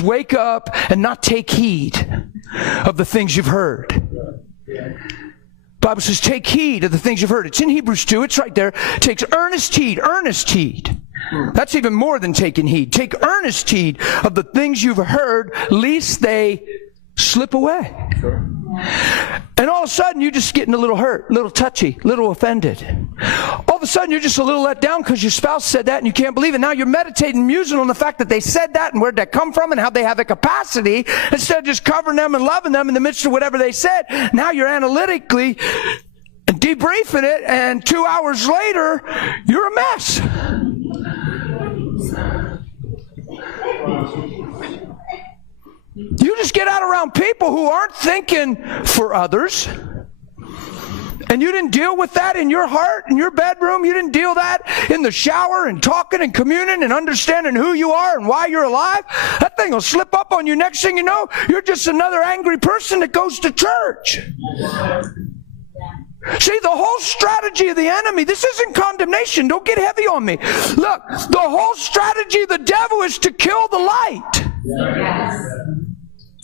wake up and not take heed of the things you've heard. Bible says, take heed of the things you've heard. It's in Hebrews 2. It's right there. It takes earnest heed. Earnest heed. That's even more than taking heed. Take earnest heed of the things you've heard, lest they slip away. Sure. And all of a sudden, you're just getting a little hurt, a little touchy, a little offended. All of a sudden, you're just a little let down because your spouse said that and you can't believe it. Now you're meditating, musing on the fact that they said that and where'd that come from and how they have the capacity. Instead of just covering them and loving them in the midst of whatever they said, now you're analytically debriefing it, and 2 hours later, you're a mess. You just get out around people who aren't thinking for others. And you didn't deal with that in your heart, in your bedroom. You didn't deal that in the shower and talking and communing and understanding who you are and why you're alive. That thing will slip up on you. Next thing you know, you're just another angry person that goes to church. See, the whole strategy of the enemy, this isn't condemnation. Don't get heavy on me. Look, the whole strategy of the devil is to kill the light. Yes.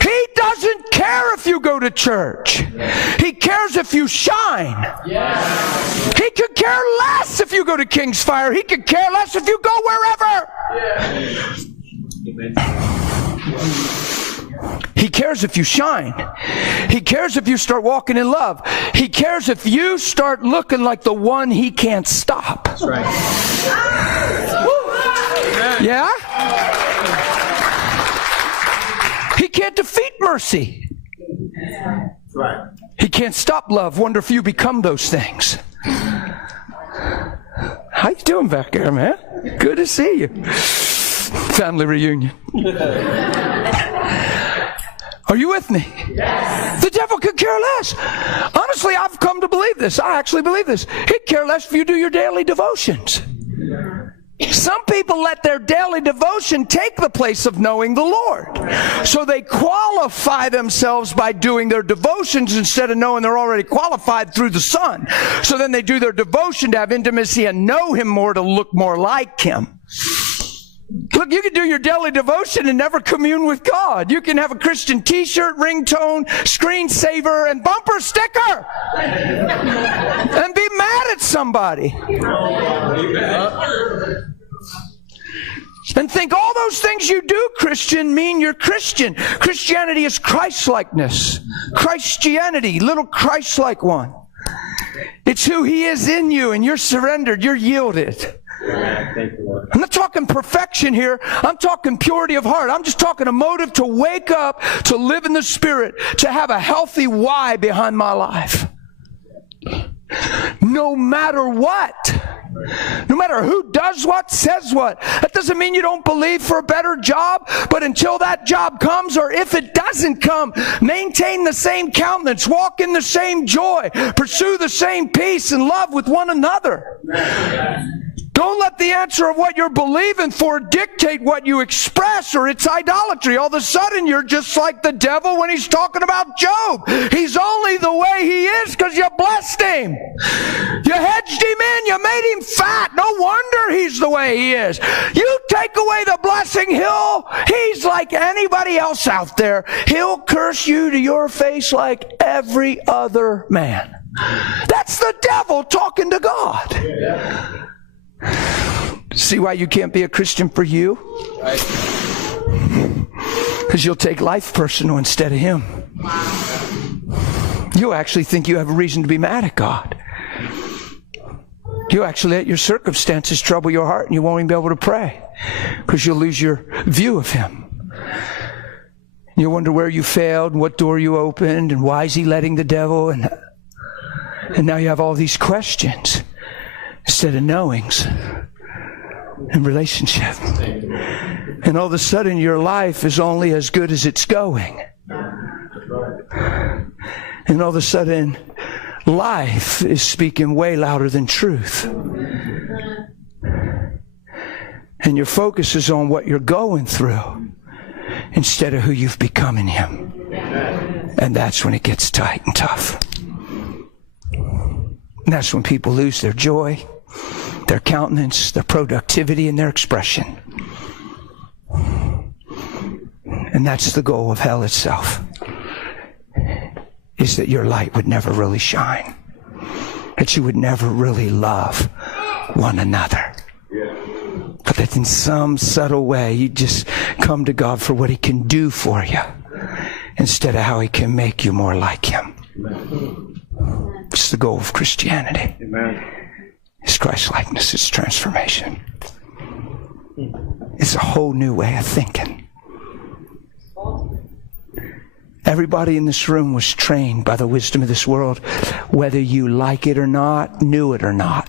He doesn't care if you go to church. He cares if you shine. Yes. He could care less if you go to King's Fire. He could care less if you go wherever. Yes. He cares if you shine. He cares if you start walking in love. He cares if you start looking like the one he can't stop. That's right. Yeah? He can't defeat mercy. That's right. He can't stop love. Wonder if you become those things. How you doing back there, man? Good to see you. Family reunion. Are you with me? Yes. The devil could care less. Honestly, I've come to believe this. I actually believe this. He'd care less if you do your daily devotions. Some people let their daily devotion take the place of knowing the Lord. So they qualify themselves by doing their devotions instead of knowing they're already qualified through the Son. So then they do their devotion to have intimacy and know Him more, to look more like Him. Look, you can do your daily devotion and never commune with God. You can have a Christian t-shirt, ringtone, screensaver, and bumper sticker. And be mad at somebody. And think all those things you do, Christian, mean you're Christian. Christianity is Christ-likeness. Christianity, little Christ-like one. It's who He is in you, and you're surrendered, you're yielded. I'm not talking perfection here. I'm talking purity of heart. I'm just talking a motive to wake up, to live in the Spirit, to have a healthy why behind my life. No matter what. No matter who does what, says what. That doesn't mean you don't believe for a better job, but until that job comes, or if it doesn't come, maintain the same countenance, walk in the same joy, pursue the same peace and love with one another. Don't let the answer of what you're believing for dictate what you express, or it's idolatry. All of a sudden, you're just like the devil when he's talking about Job. He's only the way he is because you blessed him. You hedged him in. You made him fat. No wonder he's the way he is. You take away the blessing, he's like anybody else out there. He'll curse you to your face like every other man. That's the devil talking to God. Yeah. See why you can't be a Christian for you? Because you'll take life personal instead of Him. You'll actually think you have a reason to be mad at God. You'll actually let your circumstances trouble your heart, and you won't even be able to pray because you'll lose your view of Him. You'll wonder where you failed and what door you opened and why is He letting the devil, and now you have all these questions instead of knowings and relationship. And all of a sudden your life is only as good as it's going. And all of a sudden life is speaking way louder than truth. And your focus is on what you're going through instead of who you've become in Him. And that's when it gets tight and tough. And that's when people lose their joy, their countenance, their productivity, and their expression. And that's the goal of hell itself, is that your light would never really shine, that you would never really love one another. But that in some subtle way, you just come to God for what He can do for you instead of how He can make you more like Him. It's the goal of Christianity. It's Christ-likeness. It's transformation. It's a whole new way of thinking. Everybody in this room was trained by the wisdom of this world, whether you like it or not, knew it or not.